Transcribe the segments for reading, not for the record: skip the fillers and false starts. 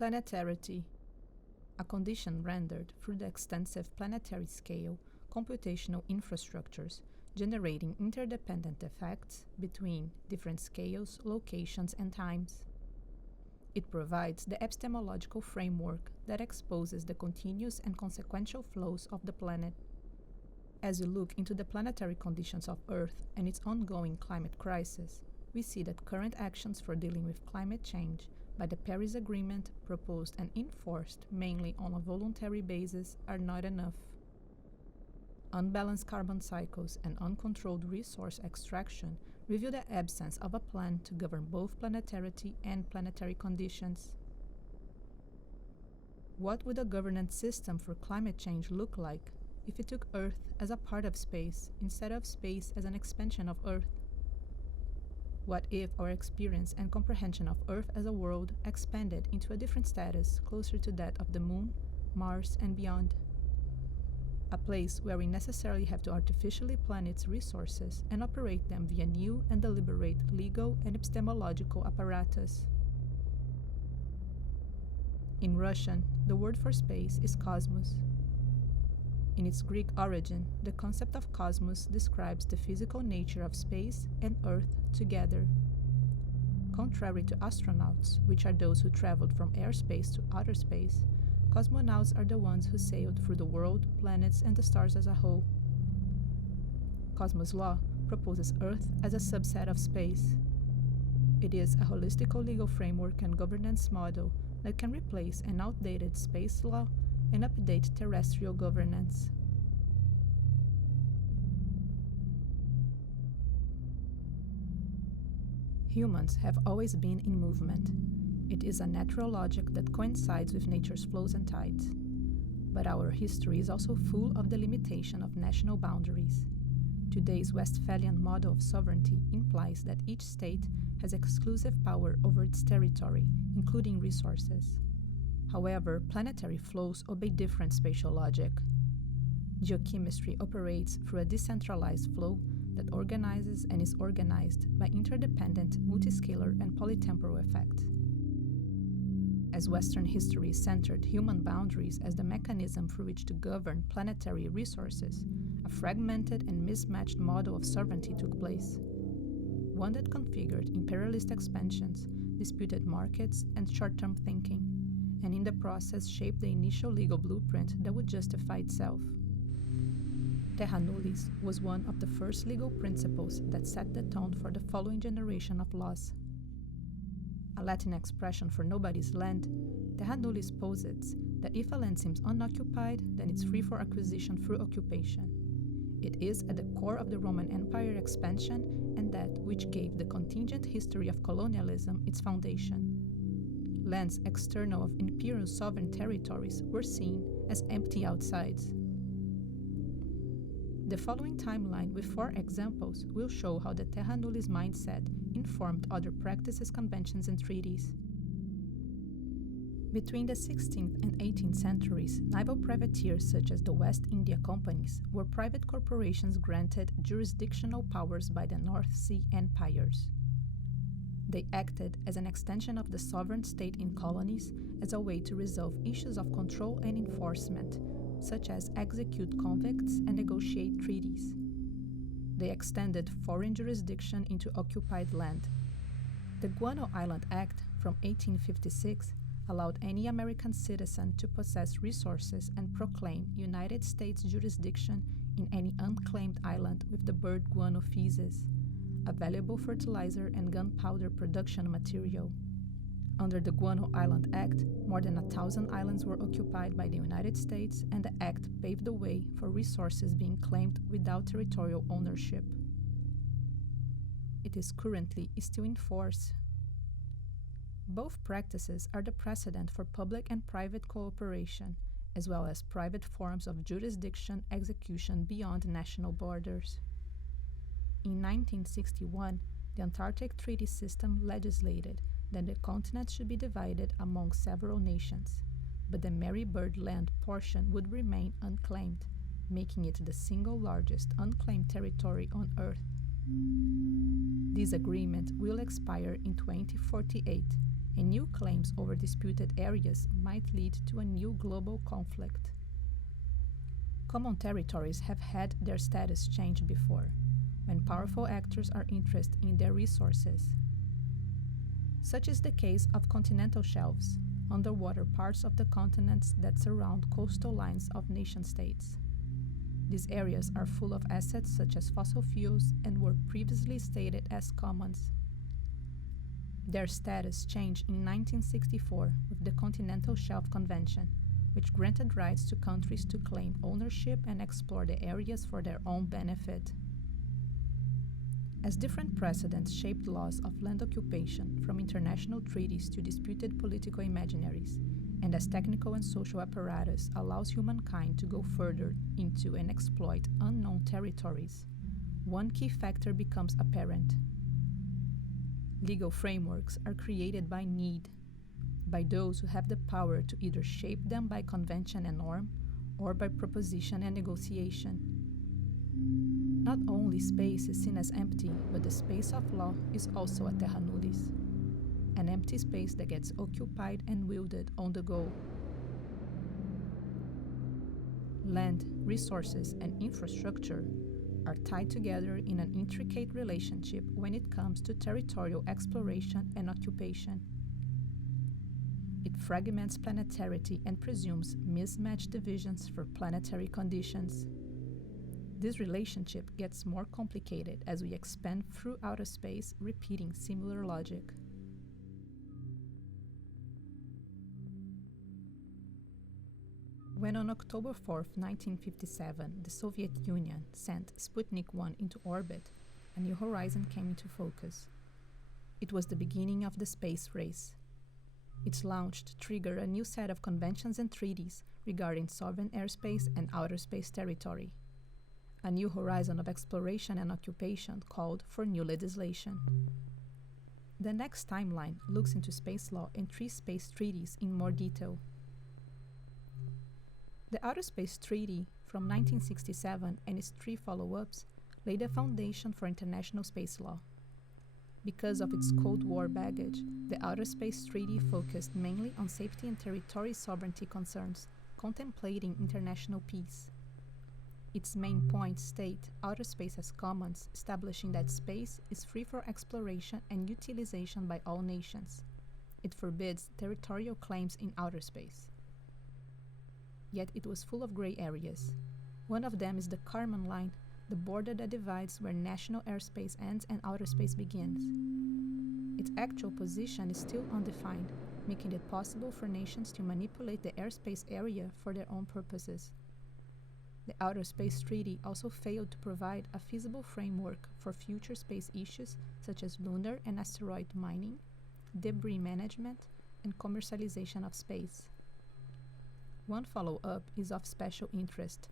Planetarity, a condition rendered through the extensive planetary scale computational infrastructures generating interdependent effects between different scales, locations, and times. It provides the epistemological framework that exposes the continuous and consequential flows of the planet. As we look into the planetary conditions of Earth and its ongoing climate crisis, we see that current actions for dealing with climate change by the Paris Agreement, proposed and enforced mainly on a voluntary basis, are not enough. Unbalanced carbon cycles and uncontrolled resource extraction reveal the absence of a plan to govern both planetarity and planetary conditions. What would a governance system for climate change look like if it took Earth as a part of space instead of space as an expansion of Earth? What if our experience and comprehension of Earth as a world expanded into a different status closer to that of the Moon, Mars, and beyond? A place where we necessarily have to artificially plan its resources and operate them via new and deliberate legal and epistemological apparatus. In Russian, the word for space is cosmos. In its Greek origin, the concept of cosmos describes the physical nature of space and Earth together. Contrary to astronauts, which are those who traveled from airspace to outer space, cosmonauts are the ones who sailed through the world, planets, and the stars as a whole. Kosmos Law proposes Earth as a subset of space. It is a holistical legal framework and governance model that can replace an outdated space law and update terrestrial governance. Humans have always been in movement. It is a natural logic that coincides with nature's flows and tides. But our history is also full of the limitation of national boundaries. Today's Westphalian model of sovereignty implies that each state has exclusive power over its territory, including resources. However, planetary flows obey different spatial logic. Geochemistry operates through a decentralized flow that organizes and is organized by interdependent, multiscalar, and polytemporal effects. As Western history centered human boundaries as the mechanism through which to govern planetary resources, a fragmented and mismatched model of sovereignty took place. One that configured imperialist expansions, disputed markets, and short-term thinking, and in the process shaped the initial legal blueprint that would justify itself. Terra nullius was one of the first legal principles that set the tone for the following generation of laws. A Latin expression for nobody's land, terra nullius posits that if a land seems unoccupied, then it's free for acquisition through occupation. It is at the core of the Roman Empire expansion and that which gave the contingent history of colonialism its foundation. Lands external of imperial sovereign territories were seen as empty outsides. The following timeline with 4 examples will show how the terra nullius mindset informed other practices, conventions, and treaties. Between the 16th and 18th centuries, naval privateers such as the West India Companies were private corporations granted jurisdictional powers by the North Sea empires. They acted as an extension of the sovereign state in colonies as a way to resolve issues of control and enforcement, such as execute convicts and negotiate treaties. They extended foreign jurisdiction into occupied land. The Guano Island Act from 1856 allowed any American citizen to possess resources and proclaim United States jurisdiction in any unclaimed island with the bird guano feces, a valuable fertilizer and gunpowder production material. Under the Guano Island Act, more than 1,000 islands were occupied by the United States, and the act paved the way for resources being claimed without territorial ownership. It is currently still in force. Both practices are the precedent for public and private cooperation, as well as private forms of jurisdiction execution beyond national borders. In 1961, the Antarctic Treaty System legislated that the continent should be divided among several nations, but the Mary Bird Land portion would remain unclaimed, making it the single largest unclaimed territory on Earth. This agreement will expire in 2048, and new claims over disputed areas might lead to a new global conflict. Common territories have had their status change before, when powerful actors are interested in their resources. Such is the case of continental shelves, underwater parts of the continents that surround coastal lines of nation-states. These areas are full of assets such as fossil fuels and were previously stated as commons. Their status changed in 1964 with the Continental Shelf Convention, which granted rights to countries to claim ownership and explore the areas for their own benefit. As different precedents shaped laws of land occupation, from international treaties to disputed political imaginaries, and as technical and social apparatus allows humankind to go further into and exploit unknown territories, one key factor becomes apparent. Legal frameworks are created by need, by those who have the power to either shape them by convention and norm, or by proposition and negotiation. Not only space is seen as empty, but the space of law is also a terra nullius, an empty space that gets occupied and wielded on the go. Land, resources, and infrastructure are tied together in an intricate relationship when it comes to territorial exploration and occupation. It fragments planetarity and presumes mismatched divisions for planetary conditions. This relationship gets more complicated as we expand through outer space, repeating similar logic. When on October 4, 1957, the Soviet Union sent Sputnik 1 into orbit, a new horizon came into focus. It was the beginning of the space race. Its launch triggered a new set of conventions and treaties regarding sovereign airspace and outer space territory. A new horizon of exploration and occupation called for new legislation. The next timeline looks into space law and 3 space treaties in more detail. The Outer Space Treaty from 1967 and its 3 follow-ups laid the foundation for international space law. Because of its Cold War baggage, the Outer Space Treaty focused mainly on safety and territorial sovereignty concerns, contemplating international peace. Its main points state outer space as commons, establishing that space is free for exploration and utilization by all nations. It forbids territorial claims in outer space. Yet it was full of gray areas. One of them is the Kármán line, the border that divides where national airspace ends and outer space begins. Its actual position is still undefined, making it possible for nations to manipulate the airspace area for their own purposes. The Outer Space Treaty also failed to provide a feasible framework for future space issues such as lunar and asteroid mining, debris management, and commercialization of space. One follow-up is of special interest.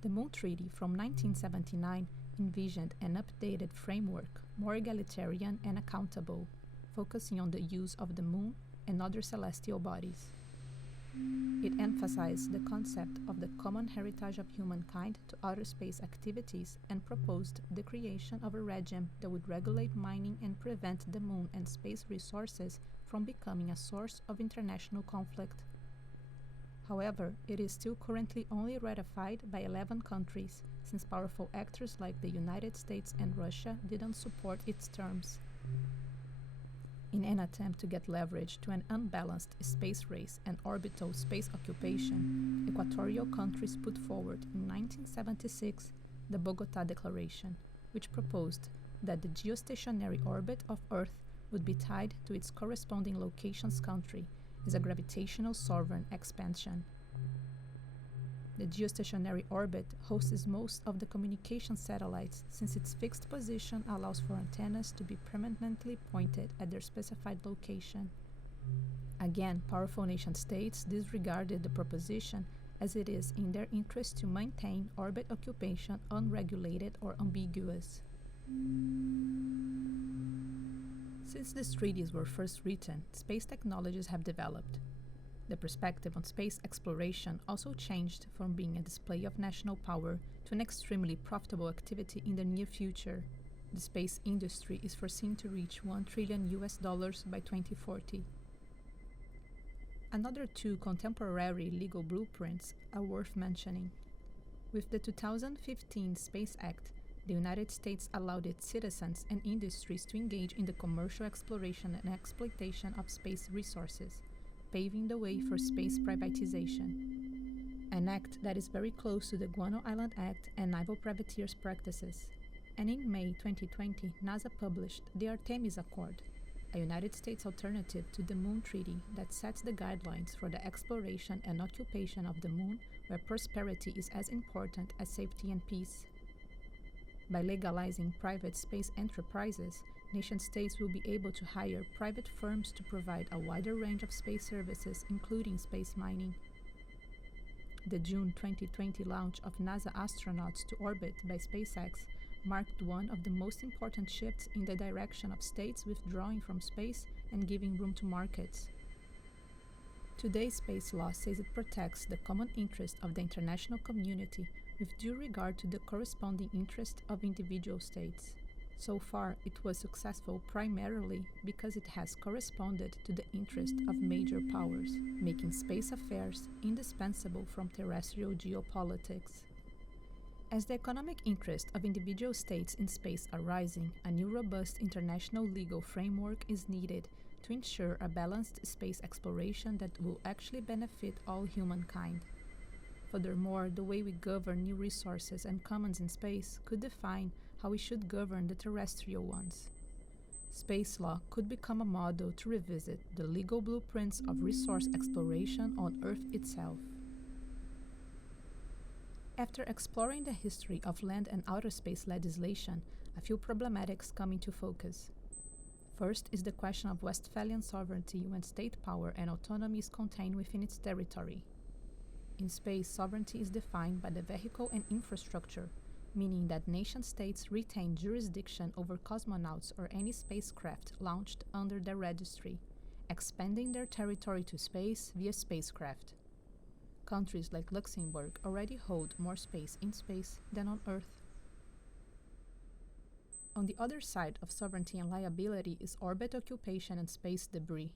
The Moon Treaty from 1979 envisioned an updated framework, more egalitarian and accountable, focusing on the use of the Moon and other celestial bodies. It emphasized the concept of the common heritage of humankind to outer space activities and proposed the creation of a regime that would regulate mining and prevent the Moon and space resources from becoming a source of international conflict. However, it is still currently only ratified by 11 countries, since powerful actors like the United States and Russia didn't support its terms. In an attempt to get leverage to an unbalanced space race and orbital space occupation, equatorial countries put forward in 1976 the Bogotá Declaration, which proposed that the geostationary orbit of Earth would be tied to its corresponding location's country as a gravitational sovereign expansion. The geostationary orbit hosts most of the communication satellites, since its fixed position allows for antennas to be permanently pointed at their specified location. Again, powerful nation-states disregarded the proposition, as it is in their interest to maintain orbit occupation unregulated or ambiguous. Since these treaties were first written, space technologies have developed. The perspective on space exploration also changed from being a display of national power to an extremely profitable activity in the near future. The space industry is foreseen to reach $1 trillion by 2040. Another two contemporary legal blueprints are worth mentioning. With the 2015 Space Act, the United States allowed its citizens and industries to engage in the commercial exploration and exploitation of space resources, paving the way for space privatization. An act that is very close to the Guano Island Act and naval privateers practices. And in May 2020, NASA published the Artemis Accord, a United States alternative to the Moon Treaty that sets the guidelines for the exploration and occupation of the Moon, where prosperity is as important as safety and peace. By legalizing private space enterprises, nation-states will be able to hire private firms to provide a wider range of space services, including space mining. The June 2020 launch of NASA astronauts to orbit by SpaceX marked one of the most important shifts in the direction of states withdrawing from space and giving room to markets. Today's space law says it protects the common interest of the international community with due regard to the corresponding interest of individual states. So far, it was successful primarily because it has corresponded to the interest of major powers, making space affairs indispensable from terrestrial geopolitics. As the economic interest of individual states in space are rising, a new robust international legal framework is needed to ensure a balanced space exploration that will actually benefit all humankind. Furthermore, the way we govern new resources and commons in space could define how we should govern the terrestrial ones. Space law could become a model to revisit the legal blueprints of resource exploration on Earth itself. After exploring the history of land and outer space legislation, a few problematics come into focus. First is the question of Westphalian sovereignty when state power and autonomy is contained within its territory. In space, sovereignty is defined by the vehicle and infrastructure, meaning that nation-states retain jurisdiction over cosmonauts or any spacecraft launched under their registry, expanding their territory to space via spacecraft. Countries like Luxembourg already hold more space in space than on Earth. On the other side of sovereignty and liability is orbit occupation and space debris.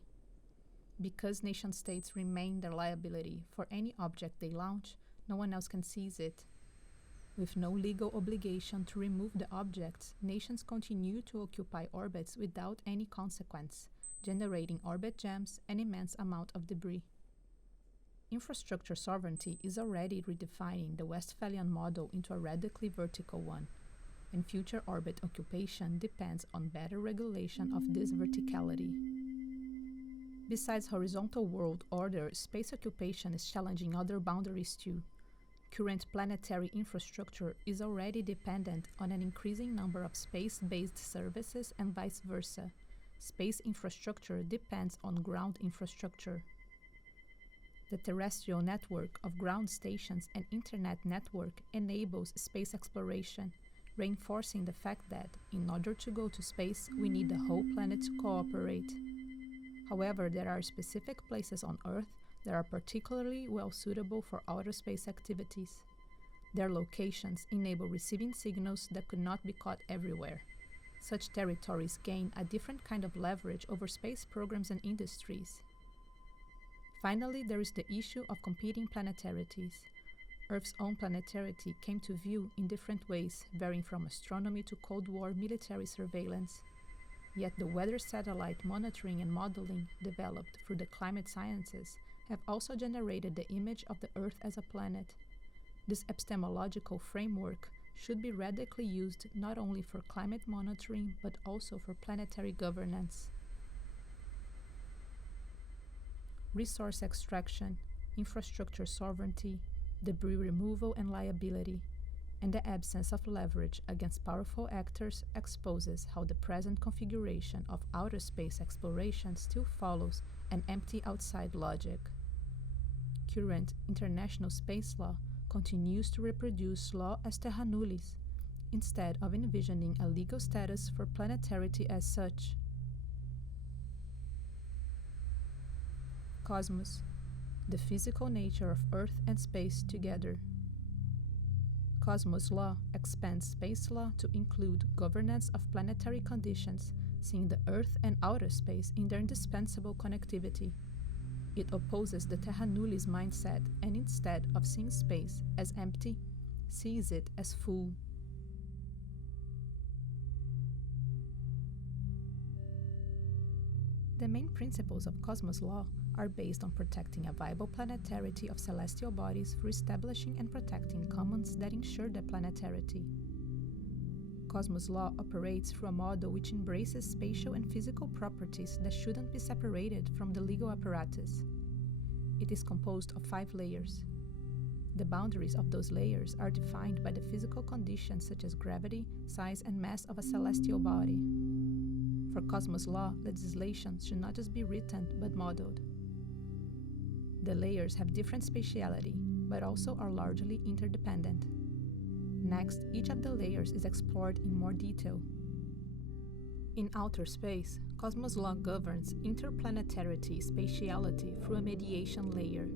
Because nation-states remain their liability for any object they launch, no one else can seize it. With no legal obligation to remove the objects, nations continue to occupy orbits without any consequence, generating orbit jams and immense amount of debris. Infrastructure sovereignty is already redefining the Westphalian model into a radically vertical one, and future orbit occupation depends on better regulation of this verticality. Besides horizontal world order, space occupation is challenging other boundaries too. Current planetary infrastructure is already dependent on an increasing number of space-based services and vice versa. Space infrastructure depends on ground infrastructure. The terrestrial network of ground stations and internet network enables space exploration, reinforcing the fact that, in order to go to space, we need the whole planet to cooperate. However, there are specific places on Earth that are particularly well suitable for outer space activities. Their locations enable receiving signals that could not be caught everywhere. Such territories gain a different kind of leverage over space programs and industries. Finally, there is the issue of competing planetarities. Earth's own planetarity came to view in different ways, varying from astronomy to Cold War military surveillance. Yet the weather satellite monitoring and modeling developed through the climate sciences have also generated the image of the Earth as a planet. This epistemological framework should be radically used not only for climate monitoring but also for planetary governance. Resource extraction, infrastructure sovereignty, debris removal and liability, and the absence of leverage against powerful actors exposes how the present configuration of outer space exploration still follows an empty outside logic. Current international space law continues to reproduce law as terra nullius, instead of envisioning a legal status for planetarity as such. Cosmos, the physical nature of Earth and space together. Kosmos Law expands space law to include governance of planetary conditions, seeing the Earth and outer space in their indispensable connectivity. It opposes the terra nullius mindset and instead of seeing space as empty, sees it as full. The main principles of Kosmos Law are based on protecting a viable planetarity of celestial bodies through establishing and protecting commons that ensure their planetarity. Kosmos Law operates through a model which embraces spatial and physical properties that shouldn't be separated from the legal apparatus. It is composed of 5 layers. The boundaries of those layers are defined by the physical conditions such as gravity, size, and mass of a celestial body. For Kosmos Law, legislation should not just be written but modeled. The layers have different spatiality, but also are largely interdependent. Next, each of the layers is explored in more detail. In outer space, Kosmos Law governs interplanetarity spatiality through a mediation layer.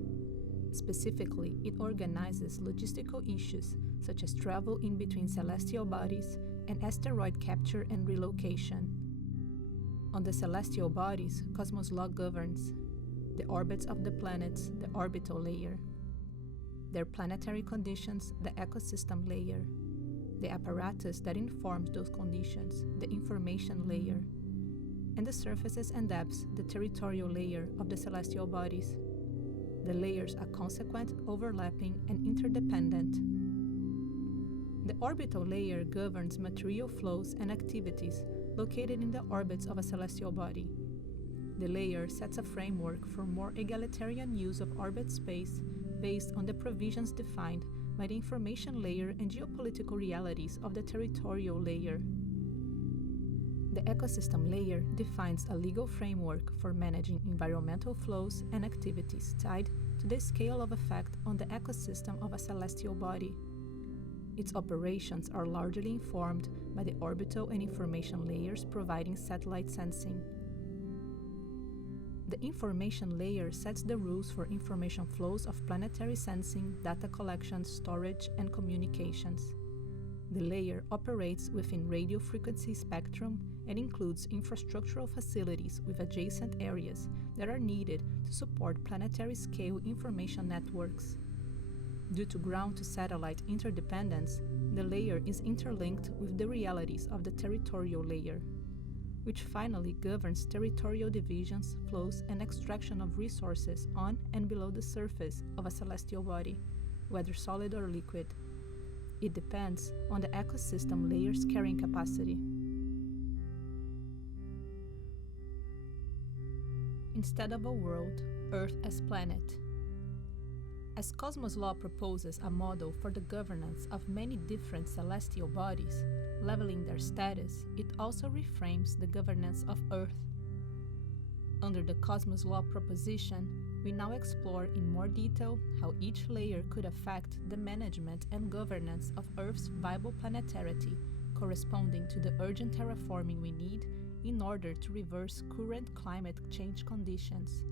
Specifically, it organizes logistical issues such as travel in between celestial bodies and asteroid capture and relocation. On the celestial bodies, Kosmos Law governs the orbits of the planets, the orbital layer, their planetary conditions, the ecosystem layer, the apparatus that informs those conditions, the information layer, and the surfaces and depths, the territorial layer of the celestial bodies. The layers are consequent, overlapping, and interdependent. The orbital layer governs material flows and activities located in the orbits of a celestial body. The layer sets a framework for more egalitarian use of orbit space based on the provisions defined by the information layer and geopolitical realities of the territorial layer. The ecosystem layer defines a legal framework for managing environmental flows and activities tied to the scale of effect on the ecosystem of a celestial body. Its operations are largely informed by the orbital and information layers providing satellite sensing. The information layer sets the rules for information flows of planetary sensing, data collection, storage, and communications. The layer operates within radio frequency spectrum and includes infrastructural facilities with adjacent areas that are needed to support planetary-scale information networks. Due to ground-to-satellite interdependence, the layer is interlinked with the realities of the territorial layer, which finally governs territorial divisions, flows, and extraction of resources on and below the surface of a celestial body, whether solid or liquid. It depends on the ecosystem layer's carrying capacity. Instead of a world, Earth as planet. As Kosmos Law proposes a model for the governance of many different celestial bodies, leveling their status, it also reframes the governance of Earth. Under the Kosmos Law proposition, we now explore in more detail how each layer could affect the management and governance of Earth's viable planetarity, corresponding to the urgent terraforming we need in order to reverse current climate change conditions.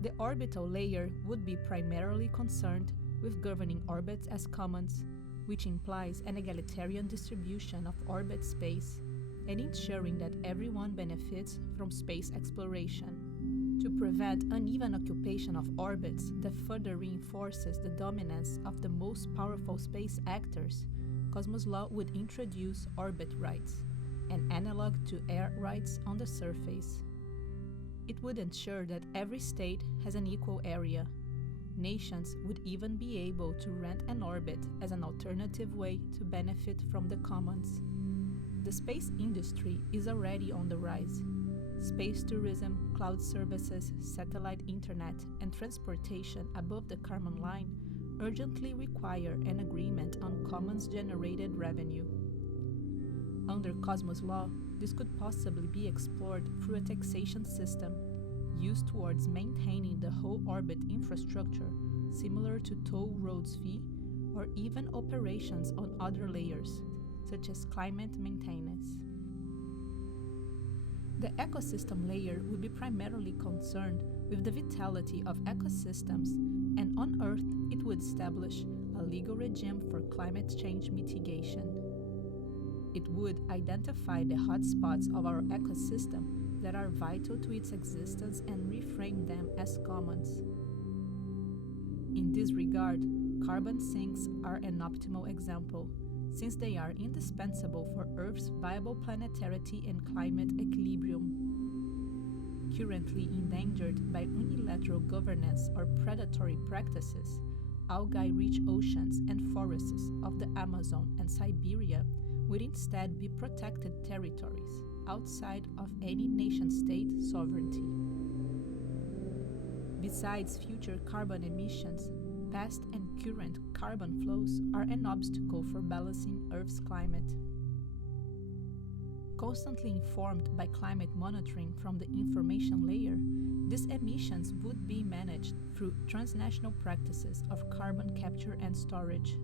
The orbital layer would be primarily concerned with governing orbits as commons, which implies an egalitarian distribution of orbit space, and ensuring that everyone benefits from space exploration. To prevent uneven occupation of orbits that further reinforces the dominance of the most powerful space actors, Kosmos Law would introduce orbit rights, an analog to air rights on the surface. It would ensure that every state has an equal area. Nations would even be able to rent an orbit as an alternative way to benefit from the commons. The space industry is already on the rise. Space tourism, cloud services, satellite internet, and transportation above the Kármán line urgently require an agreement on commons-generated revenue. Under Kosmos Law, this could possibly be explored through a taxation system used towards maintaining the whole orbit infrastructure, similar to toll roads fee, or even operations on other layers, such as climate maintenance. The ecosystem layer would be primarily concerned with the vitality of ecosystems, and on Earth it would establish a legal regime for climate change mitigation. It would identify the hotspots of our ecosystem that are vital to its existence and reframe them as commons. In this regard, carbon sinks are an optimal example, since they are indispensable for Earth's viable planetarity and climate equilibrium. Currently endangered by unilateral governance or predatory practices, algae-rich oceans and forests of the Amazon and Siberia would instead be protected territories outside of any nation-state sovereignty. Besides future carbon emissions, past and current carbon flows are an obstacle for balancing Earth's climate. Constantly informed by climate monitoring from the information layer, these emissions would be managed through transnational practices of carbon capture and storage.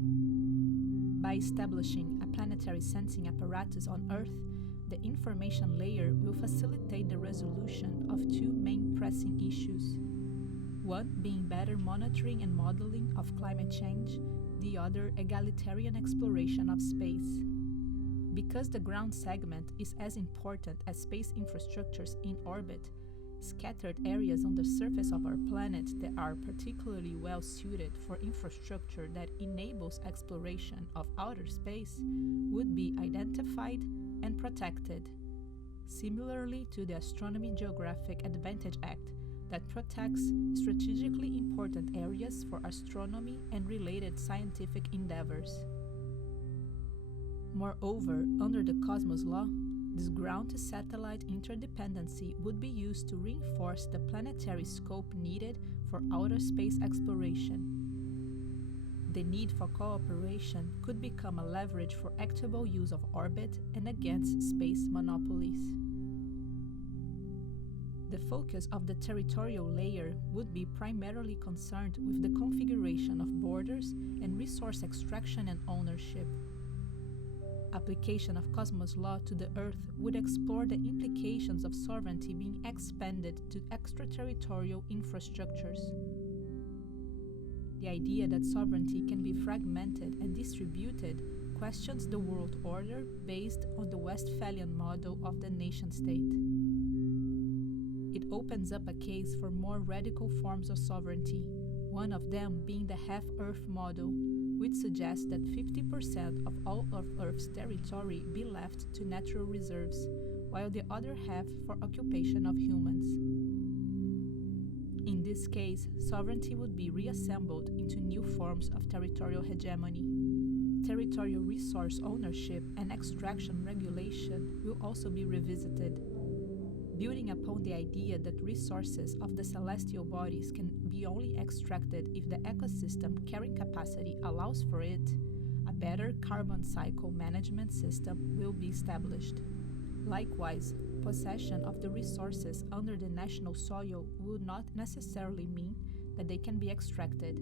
By establishing a planetary sensing apparatus on Earth, the information layer will facilitate the resolution of two main pressing issues. One being better monitoring and modeling of climate change, the other egalitarian exploration of space. Because the ground segment is as important as space infrastructures in orbit, scattered areas on the surface of our planet that are particularly well suited for infrastructure that enables exploration of outer space would be identified and protected, similarly to the Astronomy Geographic Advantage Act that protects strategically important areas for astronomy and related scientific endeavors. Moreover, under the Kosmos Law, this ground-to-satellite interdependency would be used to reinforce the planetary scope needed for outer space exploration. The need for cooperation could become a leverage for equitable use of orbit and against space monopolies. The focus of the territorial layer would be primarily concerned with the configuration of borders and resource extraction and ownership. Application of Kosmos Law to the Earth would explore the implications of sovereignty being expanded to extraterritorial infrastructures. The idea that sovereignty can be fragmented and distributed questions the world order based on the Westphalian model of the nation-state. It opens up a case for more radical forms of sovereignty, one of them being the half-Earth model, which suggests that 50% of all of Earth's territory be left to natural reserves, while the other half for occupation of humans. In this case, sovereignty would be reassembled into new forms of territorial hegemony. Territorial resource ownership and extraction regulation will also be revisited. Building upon the idea that resources of the celestial bodies can be only extracted if the ecosystem carrying capacity allows for it, a better carbon cycle management system will be established. Likewise, possession of the resources under the national soil would not necessarily mean that they can be extracted,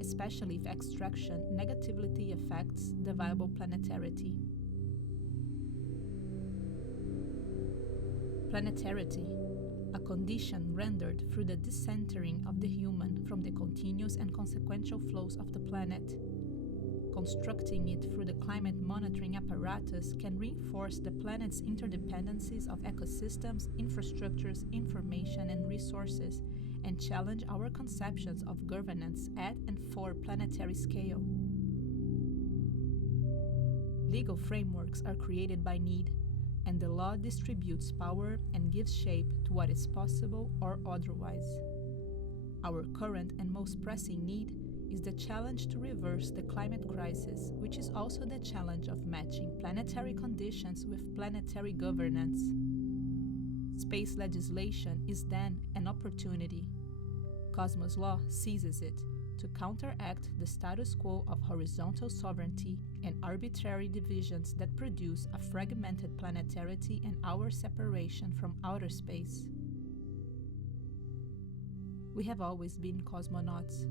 especially if extraction negatively affects the viable planetarity. Planetarity, a condition rendered through the decentering of the human from the continuous and consequential flows of the planet. Constructing it through the climate monitoring apparatus can reinforce the planet's interdependencies of ecosystems, infrastructures, information, and resources, and challenge our conceptions of governance at and for planetary scale. Legal frameworks are created by need, and the law distributes power and gives shape to what is possible or otherwise. Our current and most pressing need is the challenge to reverse the climate crisis, which is also the challenge of matching planetary conditions with planetary governance. Space legislation is then an opportunity. Kosmos Law seizes it to counteract the status quo of horizontal sovereignty and arbitrary divisions that produce a fragmented planetarity and our separation from outer space. We have always been cosmonauts.